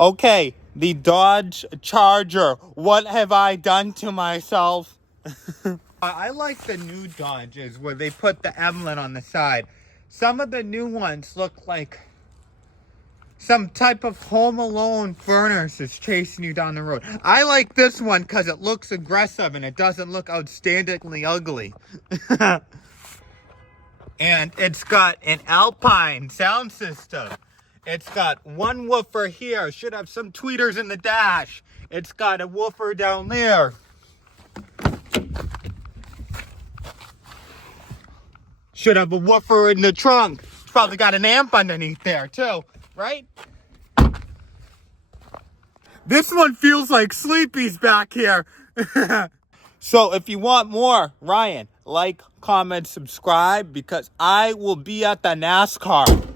Okay, the Dodge Charger. What have I done to myself? I like the new Dodges where they put the emblem on the side. Some of the new ones look like some type of Home Alone furnace is chasing you down the road. I like this one because it looks aggressive and it doesn't look outstandingly ugly. And it's got an Alpine sound system. It's got one woofer here. Should have some tweeters in the dash. It's got a woofer down there. Should have a woofer in the trunk. It's probably got an amp underneath there too, right? This one feels like Sleepy's back here. So if you want more, Ryan, like, comment, subscribe, because I will be at the NASCAR.